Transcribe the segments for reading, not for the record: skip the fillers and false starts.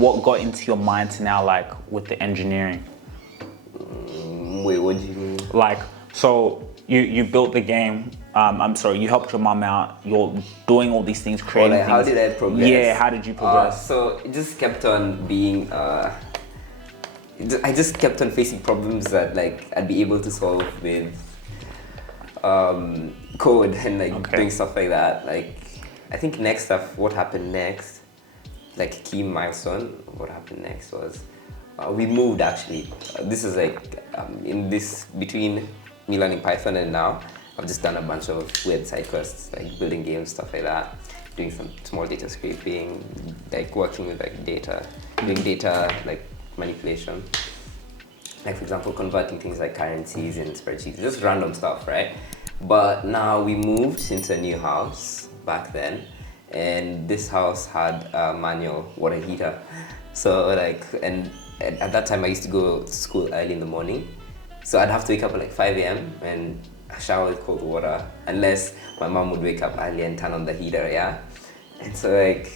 what got into your mind to now, like, with the engineering? Wait, what do you mean? Like, so you built the game. You helped your mom out. You're doing all these things, creating things. How did I progress? Yeah, how did you progress? So it just kept on being. I just kept on facing problems that like I'd be able to solve with code and like doing stuff like that. Like I think what happened next, like key milestone. What happened next was we moved actually. This is like in this between me learning Python and now. I've just done a bunch of weird side quests, like building games, stuff like that, doing some small data scraping, like working with like data, doing data like manipulation. Like for example, converting things like currencies in spreadsheets, just random stuff, right? But now we moved into a new house back then, and this house had a manual water heater. So like, and at that time I used to go to school early in the morning. So I'd have to wake up at like 5 a.m. and shower with cold water, unless my mom would wake up early and turn on the heater, yeah? And so like,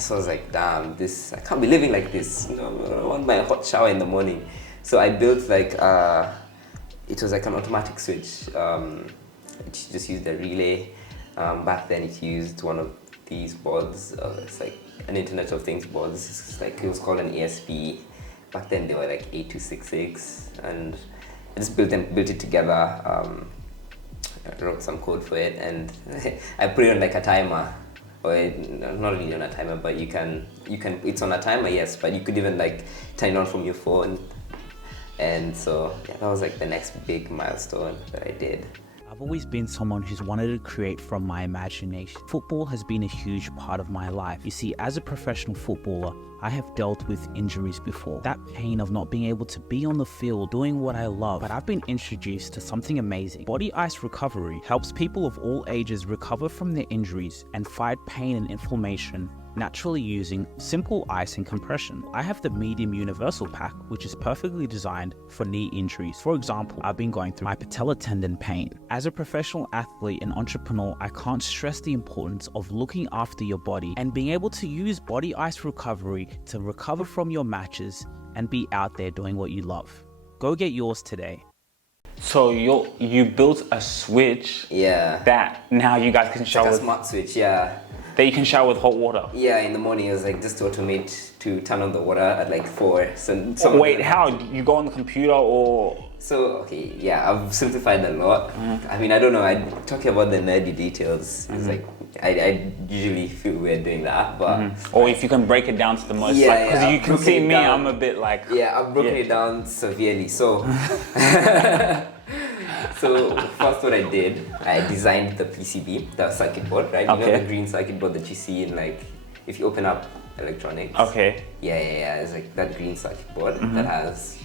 so I was like, damn, I can't be living like this. I want my hot shower in the morning. So I built like, it was like an automatic switch. It just used a relay. Back then it used one of these boards. It's like an Internet of Things board. It was called an ESP. Back then they were like 8266, and I just built it together. I wrote some code for it, and I put it on like a timer. Or not really on a timer, but you can. It's on a timer, yes, but you could even like turn it on from your phone. And so yeah, that was like the next big milestone that I did. I've always been someone who's wanted to create from my imagination. Football has been a huge part of my life. You see, as a professional footballer, I have dealt with injuries before. That pain of not being able to be on the field doing what I love. But I've been introduced to something amazing. Body ice recovery helps people of all ages recover from their injuries and fight pain and inflammation naturally using simple ice and compression. I have the medium universal pack, which is perfectly designed for knee injuries. For example, I've been going through my patella tendon pain. As a professional athlete and entrepreneur, I can't stress the importance of looking after your body and being able to use body ice recovery to recover from your matches and be out there doing what you love. Go get yours today. So you built a switch. Yeah. That now you guys can shower like with. A smart switch, yeah. That you can shower with hot water. Yeah, in the morning it was like just to automate to turn on the water at like 4. Wait, how? You go on the computer or? So, okay, yeah, I've simplified a lot. Mm-hmm. I mean, I don't know, I'm talking about the nerdy details. Mm-hmm. It's like, I usually feel weird doing that, but... Or if you can break it down to the most, because you can see me, I'm a bit like... Yeah, I've broken it down severely, so... So first what I did, I designed the PCB, the circuit board, right? You know the green circuit board that you see in like, if you open up electronics. Okay. Yeah, it's like that green circuit board that has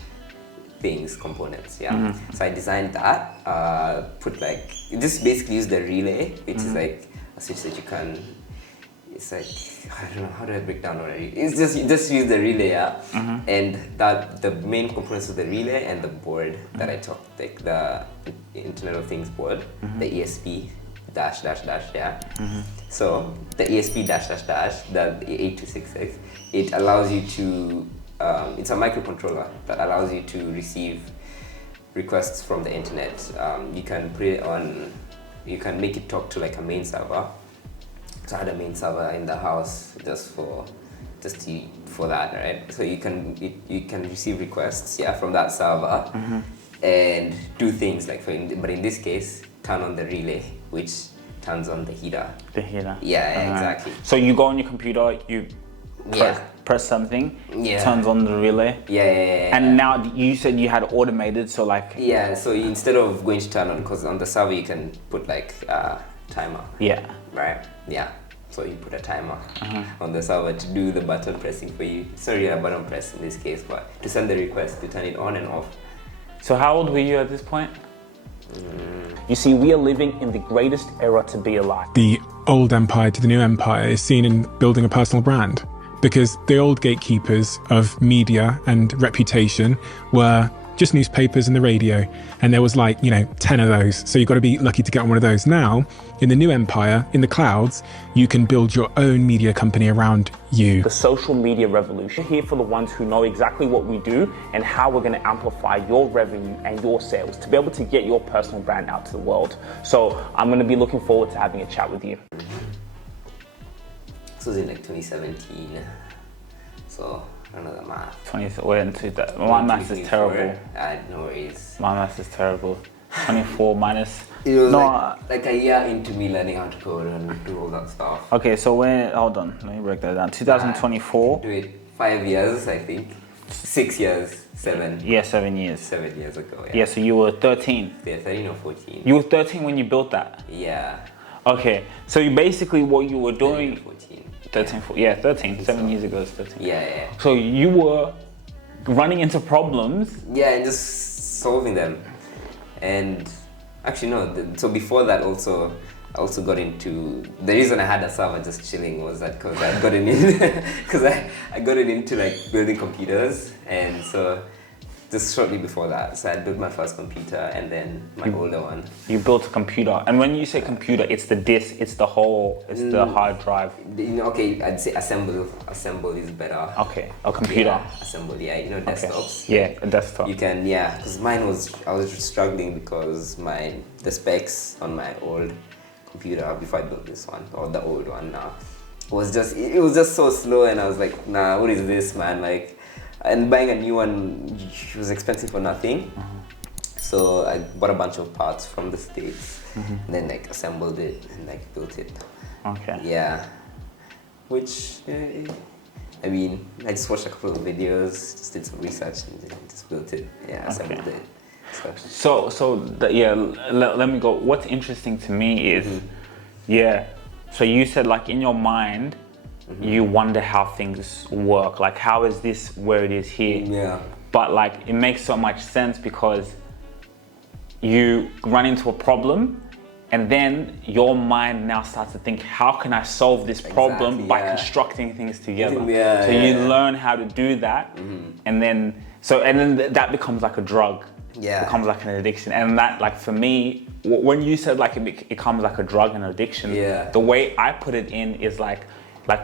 components, yeah. So I designed that, put like, just basically use the relay, which is like a switch that you can, it's like, I don't know, how do I break down already? It's just, you just use the relay, yeah. And that, the main components of the relay and the board that I talked, like the Internet of Things board, the ESP dash, yeah. So the ESP dash, the 8266, it allows you to, it's a microcontroller that allows you to receive requests from the internet. You can put it on, you can make it talk to like a main server. So I had a main server in the house just for that, right? So you can receive requests, yeah, from that server and do things like but in this case, turn on the relay, which turns on the heater. The heater. Yeah, exactly. So you go on your computer, you press something, turns on the relay. Yeah. And now you said you had automated, so like. Yeah, so instead of going to turn on, because on the server you can put like a timer. Yeah. Right? Yeah. So you put a timer on the server to do the button pressing for you. Sorry, a button press in this case, but to send the request to turn it on and off. So how old were you at this point? You see, we are living in the greatest era to be alive. The old empire to the new empire is seen in building a personal brand, because the old gatekeepers of media and reputation were just newspapers and the radio. And there was like, 10 of those. So you've got to be lucky to get on one of those. Now, in the new empire, in the clouds, you can build your own media company around you. The social media revolution. Here for the ones who know exactly what we do and how we're going to amplify your revenue and your sales to be able to get your personal brand out to the world. So I'm going to be looking forward to having a chat with you. This was in like 2017. So I don't know the math. My math is terrible. No worries. My math is terrible. 24 minus. It was like a year into me learning how to code and do all that stuff. Okay, so hold on, let me break that down. 2024. Do it 5 years, I think. 6 years, 7. Yeah, 7 years. 7 years ago. Yeah, so you were 13. Yeah, 13 or 14. You were 13 when you built that? Yeah. Okay, so you basically what you were doing. 14. 13, yeah, 13. 7 years ago is 13. Yeah. So you were running into problems. Yeah, and just solving them. And actually, no, so before that I also got into, the reason I had a server just chilling was that because I got it into like building computers, and so just shortly before that, so I built my first computer and then my older one. You built a computer, and when you say computer, it's the disk, it's the hard drive. Okay, I'd say assemble is better. Okay, a computer. Yeah, assemble, yeah, desktops. Okay. Yeah, a desktop. You can, because I was struggling because the specs on my old computer before I built this one, or the old one now, it was just so slow, and I was like, nah, what is this, man? Like, and buying a new one was expensive for nothing. So I bought a bunch of parts from the States, and then like assembled it and like built it. Okay. Yeah. Which, I mean, I just watched a couple of videos, just did some research, and then just built it. Yeah, assembled it. So let me go. What's interesting to me is, so you said like in your mind, you wonder how things work. Like, how is this where it is here? Yeah. But like, it makes so much sense because you run into a problem, and then your mind now starts to think, how can I solve this problem by constructing things together? So you learn how to do that, and then that becomes like a drug. Yeah. It becomes like an addiction. And that, like, for me, when you said like it becomes like a drug and addiction, the way I put it in is like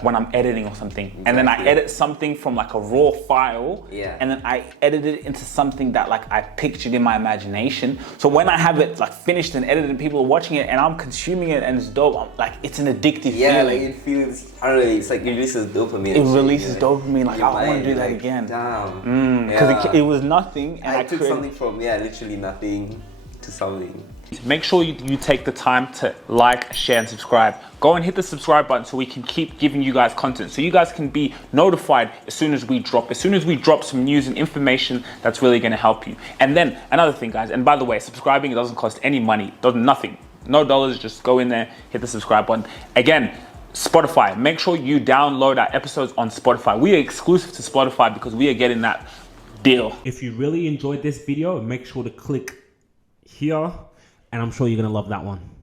when I'm editing or something, and then I edit something from like a raw file, and then I edit it into something that like I pictured in my imagination. So when I have it like finished and edited and people are watching it and I'm consuming it and it's dope, I'm like, it's an addictive feeling. Like it feels, I don't know, it's like it releases dopamine. It releases dopamine, like I want to do that again. Damn. Because it was nothing, and I took something from literally nothing to something. Make sure you take the time to like, share, and subscribe. Go and hit the subscribe button so we can keep giving you guys content, so you guys can be notified as soon as we drop some news and information that's really going to help you. And then another thing, guys, and by the way, subscribing, it doesn't cost any money, nothing, no dollars. Just go in there, hit the subscribe button. Again, Spotify, make sure you download our episodes on Spotify. We are exclusive to Spotify because we are getting that deal. If you really enjoyed this video, make sure to click here, and I'm sure you're gonna love that one.